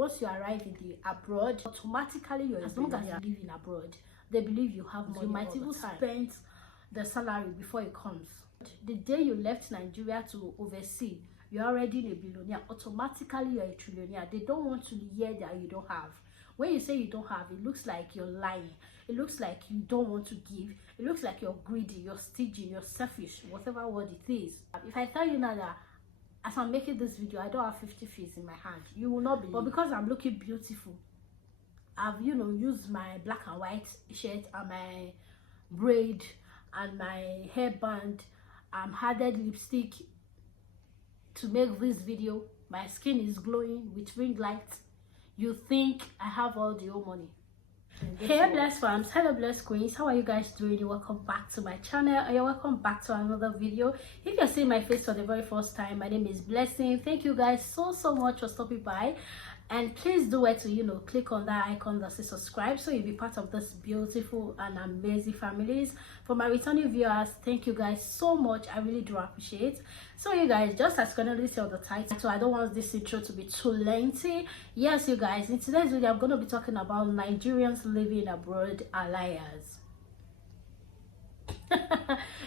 Once you arrive in the abroad, automatically you're as long as you live in abroad, they believe you have money. You might even spend the salary before it comes. The day you left Nigeria to overseas, you're already a billionaire. Automatically you're a trillionaire. They don't want to hear that you don't have. When you say you don't have, it looks like you're lying. It looks like you don't want to give. It looks like you're greedy, you're stingy, you're selfish, whatever word it is. If I tell you now that as I'm making this video, I don't have 50 fees in my hand, you will not believe. But because I'm looking beautiful, I've used my black and white shirt and my braid and my hairband and added lipstick to make this video. My skin is glowing with ring lights. You think I have all the old money. Hey blessed fams, hello blessed queens, how are you guys doing? Welcome back to my channel, and you're welcome back to another video. If you're seeing my face for the very first time, my name is Blessing. Thank you guys so much for stopping by, and please do it to click on that icon that says subscribe, so you'll be part of this beautiful and amazing families. For my returning viewers, thank you guys so much. I really do appreciate. So you guys, just as currently tell the title, so I don't want this intro to be too lengthy. Yes, you guys, in today's video I'm going to be talking about Nigerians living abroad are liars.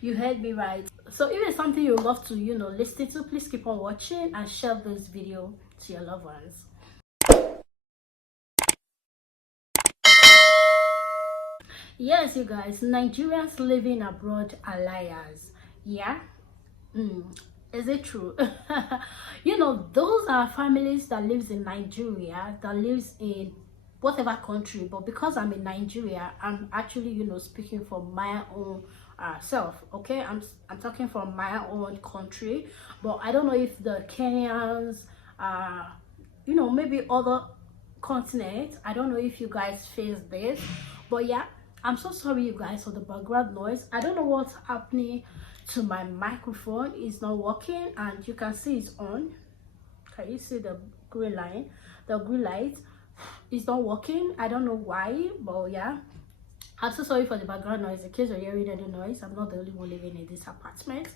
You heard me right. So if it's something you love to listen to, please keep on watching and share this video to your loved ones. Yes, you guys, Nigerians living abroad are liars. Yeah, is it true? Those are families that lives in Nigeria, that lives in whatever country, but because I'm in Nigeria, I'm actually speaking from my own self. Okay, I'm talking from my own country, but I don't know if the Kenyans maybe other continents, I don't know if you guys face this, but yeah, I'm so sorry you guys for the background noise. I don't know what's happening to my microphone. It's not working, and you can see it's on. Can you see the green line? The green light is not working. I don't know why, but yeah, I'm so sorry for the background noise. In case you're hearing any noise, I'm not the only one living in this apartment.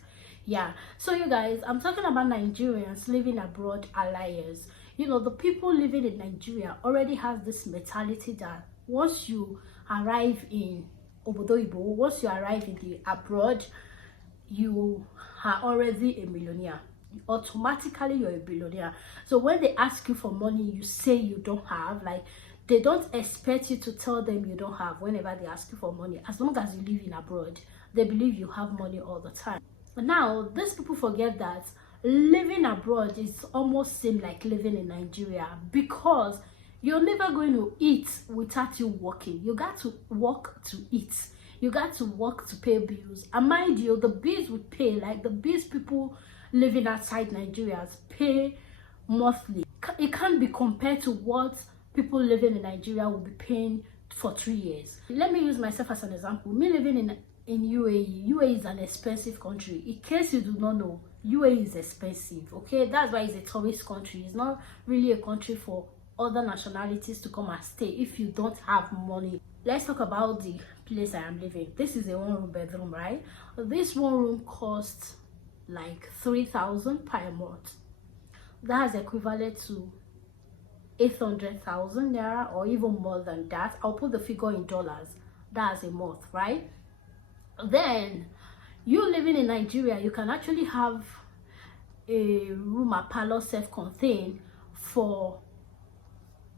Yeah, so you guys, I'm talking about Nigerians living abroad are liars. The people living in Nigeria already have this mentality that once you arrive in ODEY, once you arrive in the abroad, you are already a millionaire. Automatically you're a billionaire. So when they ask you for money, you say you don't have. Like, they don't expect you to tell them you don't have whenever they ask you for money. As long as you live in abroad, they believe you have money all the time. Now these people forget that living abroad is almost same like living in Nigeria, because you're never going to eat without you working. You got to work to eat. You got to work to pay bills. And mind you, the bills we pay, like the bills people living outside Nigeria pay monthly, it can't be compared to what people living in Nigeria will be paying for 3 years. Let me use myself as an example. Me living in UAE. UAE is an expensive country. In case you do not know, UAE is expensive. Okay, that's why it's a tourist country. It's not really a country for other nationalities to come and stay if you don't have money. Let's talk about the place I am living. This is a 1-room bedroom, right? This 1 room costs like 3,000 per month. That's equivalent to 800,000 naira, or even more than that. I'll put the figure in dollars. That's a month, right? Then you living in Nigeria, you can actually have a room, a parlor, self-contained for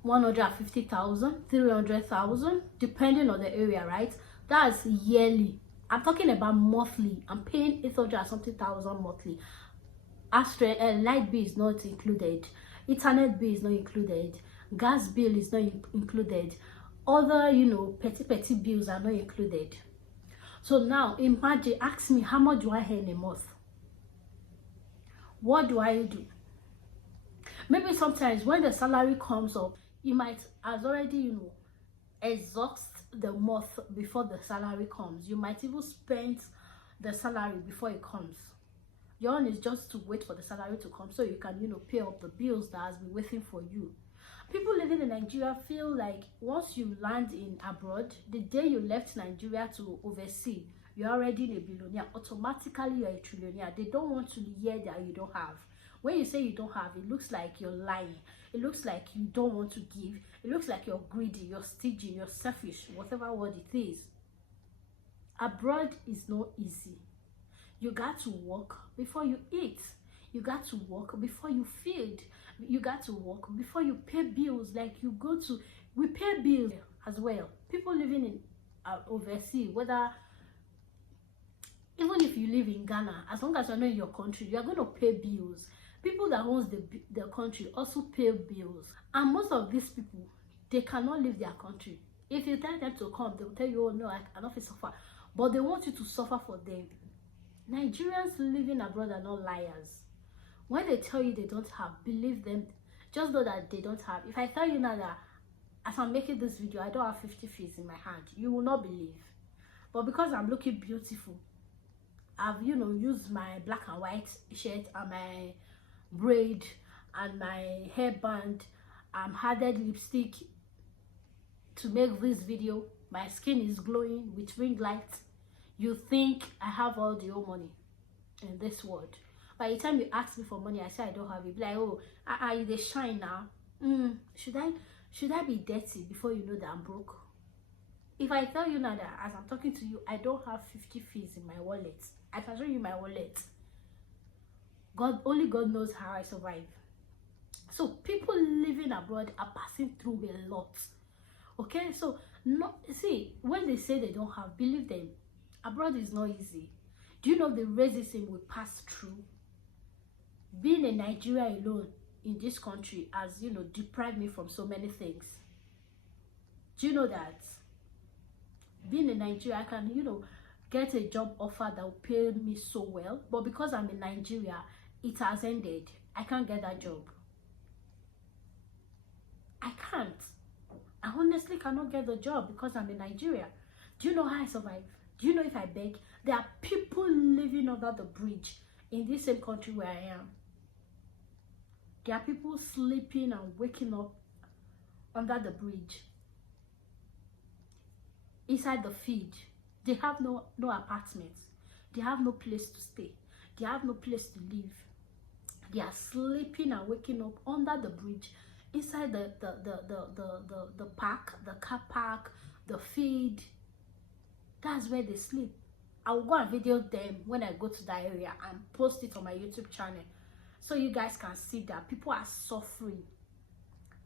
150,000, 300,000, depending on the area, right? That's yearly. I'm talking about monthly. I'm paying 800 something thousand monthly. Light bill is not included. Internet bill is not included. Gas bill is not included. Other, petty bills are not included. So now imagine, ask me, how much do I earn a month? What do I do? Maybe sometimes when the salary comes up, you might has already exhaust the month before the salary comes. You might even spend the salary before it comes. Your own is just to wait for the salary to come so you can pay up the bills that has been waiting for you. People living in Nigeria feel like once you land in abroad, the day you left Nigeria to overseas, you're already a billionaire. Automatically you're a trillionaire. They don't want to hear that you don't have. When you say you don't have, it looks like you're lying. It looks like you don't want to give. It looks like you're greedy, you're stingy, you're selfish, whatever word it is. Abroad is not easy. You got to work before you eat. You got to work before you feed. You got to work before you pay bills. Like you go to, we pay bills as well. People living in overseas, whether even if you live in Ghana, as long as you're not in your country, you are going to pay bills. People that owns the country also pay bills. And most of these people, they cannot leave their country. If you tell them to come, they will tell you, oh no, I cannot suffer. But they want you to suffer for them. Nigerians living abroad are not liars. When they tell you they don't have, believe them. Just know that they don't have. If I tell you now that as I'm making this video, I don't have 50 fees in my hand, you will not believe. But because I'm looking beautiful, I've, you know, used my black and white shirt and my braid and my hairband, added lipstick to make this video. My skin is glowing with ring lights. You think I have all the old money in this world. By the time you ask me for money, I say I don't have it. Be like, oh, they shine now. Should I be dirty before you know that I'm broke? If I tell you now that as I'm talking to you, I don't have 50 fees in my wallet, I can show you my wallet. Only God knows how I survive. So people living abroad are passing through a lot. Okay, so see, when they say they don't have, believe them. Abroad is not easy. Do you know the racism we pass through? Being in Nigeria alone in this country has, you know, deprived me from so many things. Do you know that? Being in Nigeria, I can, you know, get a job offer that will pay me so well, but because I'm in Nigeria, it has ended. I can't get that job. I can't. I honestly cannot get the job because I'm in Nigeria. Do you know how I survive? Do you know if I beg? There are people living under the bridge in this same country where I am. There are people sleeping and waking up under the bridge. Inside the field, they have no apartments. They have no place to stay. They have no place to live. They are sleeping and waking up under the bridge, inside the park, the car park, the field. That's where they sleep. I will go and video them when I go to that area and post it on my YouTube channel, so you guys can see that people are suffering.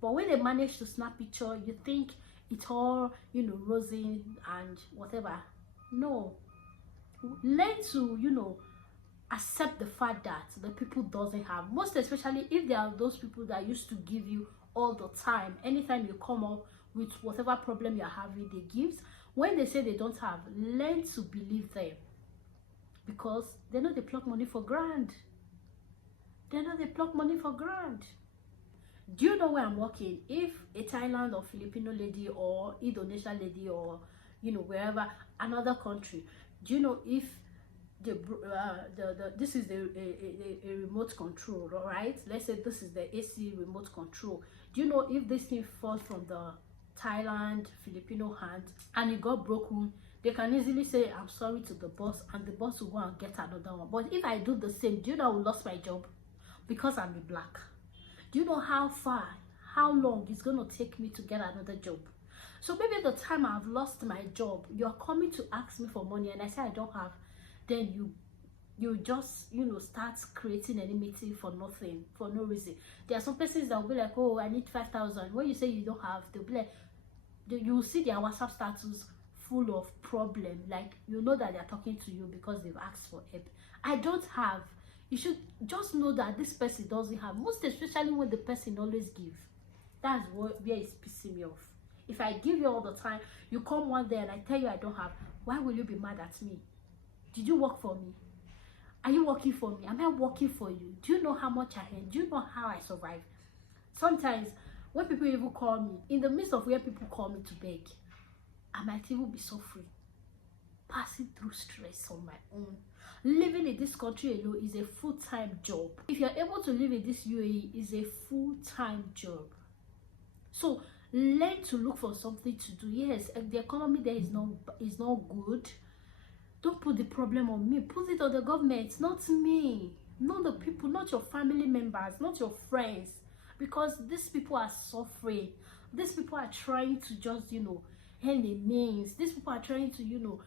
But when they manage to snap picture, you think it's all, you know, rosy and whatever. No. Learn to, you know, accept the fact that the people doesn't have. Most especially if there are those people that used to give you all the time. Anytime you come up with whatever problem you're having, they give. When they say they don't have, learn to believe them. Because they know they pluck money for grand. They know they pluck money for grand. Do you know where I'm working? If a Thailand or Filipino lady or Indonesian lady or, you know, wherever, another country, do you know if this is a remote control, right? Let's say this is the AC remote control. Do you know if this thing falls from the Thailand Filipino hand and it got broken, they can easily say I'm sorry to the boss, and the boss will go and get another one. But if I do the same, do you know I will lose my job because I'm a black? Do you know how long it's going to take me to get another job? So maybe the time I've lost my job, you're coming to ask me for money and I say I don't have, then you just, you know, start creating enmity for nothing, for no reason. There are some persons that will be like, oh, I need 5,000. When you say you don't have, they'll be like, you will see their WhatsApp status full of problem. Like, you know that they're talking to you because they've asked for help. I don't have. You should just know that this person doesn't have, most especially when the person always gives. That's where it's pissing me off. If I give you all the time, you come one day and I tell you I don't have, why will you be mad at me? Did you work for me? Are you working for me? Am I working for you? Do you know how much I earn? Do you know how I survive? Sometimes when people even call me, in the midst of where people call me to beg, I might even be suffering, passing through stress on my own. Living in this country alone is a full-time job. If you're able to live in this UAE, is a full-time job. So learn to look for something to do. Yes, the economy there is not good. Don't put the problem on me. Put it on the government, not me. not the people, not your family members, not your friends, because these people are suffering. These people are trying to just, you know, earn a means. These people are trying to, you know,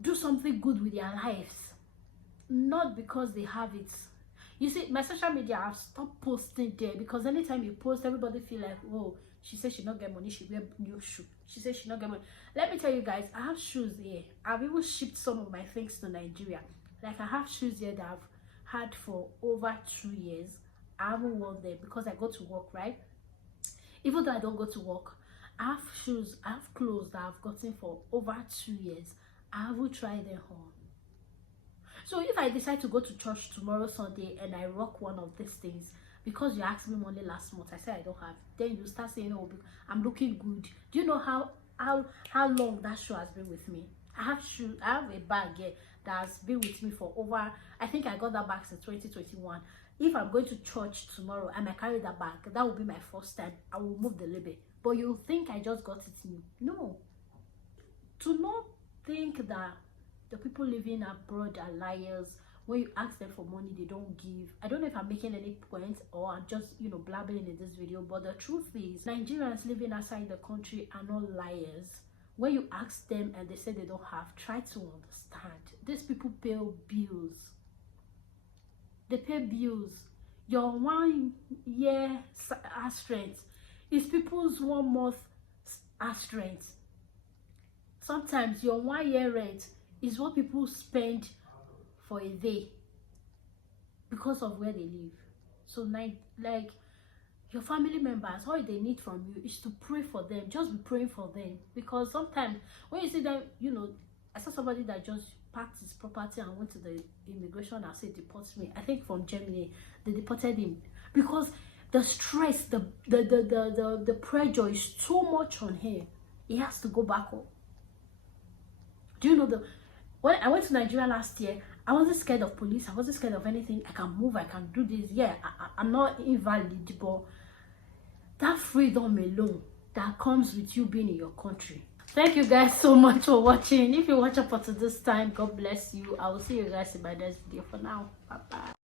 do something good with their lives, not because they have it. You see, my social media, I've stopped posting there because anytime you post, everybody feel like, oh, she said she not get money, she wear new shoe. She said she not get money. Let me tell you guys, I have shoes here. I've even shipped some of my things to Nigeria. Like, I have shoes here that I've had for over 2 years. I haven't worn them because I go to work, right? Even though I don't go to work, I have shoes, I have clothes that I've gotten for over 2 years. I haven't tried them on. So if I decide to go to church tomorrow Sunday and I rock one of these things, because you asked me money last month, I said I don't have, then you start saying, oh, I'm looking good. Do you know how long that shoe has been with me? I have shoes, I have a bag here that has been with me for over, I think I got that bag since 2021. If I'm going to church tomorrow and I carry that bag, that will be my first time. I will move the label. But you think I just got it new? No. To not think that the people living abroad are liars. When you ask them for money, they don't give. I don't know if I'm making any points or I'm just, you know, blabbering in this video, but the truth is, Nigerians living outside the country are not liars. When you ask them and they say they don't have, try to understand. These people pay bills. They pay bills. Your 1 year strength is people's 1 month strength. Sometimes your 1 year rent is what people spend for a day because of where they live. So like your family members, all they need from you is to pray for them. Just be praying for them, because sometimes when you see them, you know, I saw somebody that just packed his property and went to the immigration and said deport me. I think from Germany they deported him because the stress, the pressure is too much on him. He has to go back home. Do you know when I went to Nigeria last year, I wasn't scared of police. I wasn't scared of anything. I can move. I can do this. Yeah, I'm not invalid, but that freedom alone that comes with you being in your country. Thank you guys so much for watching. If you watch up to this time, God bless you. I will see you guys in my next video. For now, bye bye.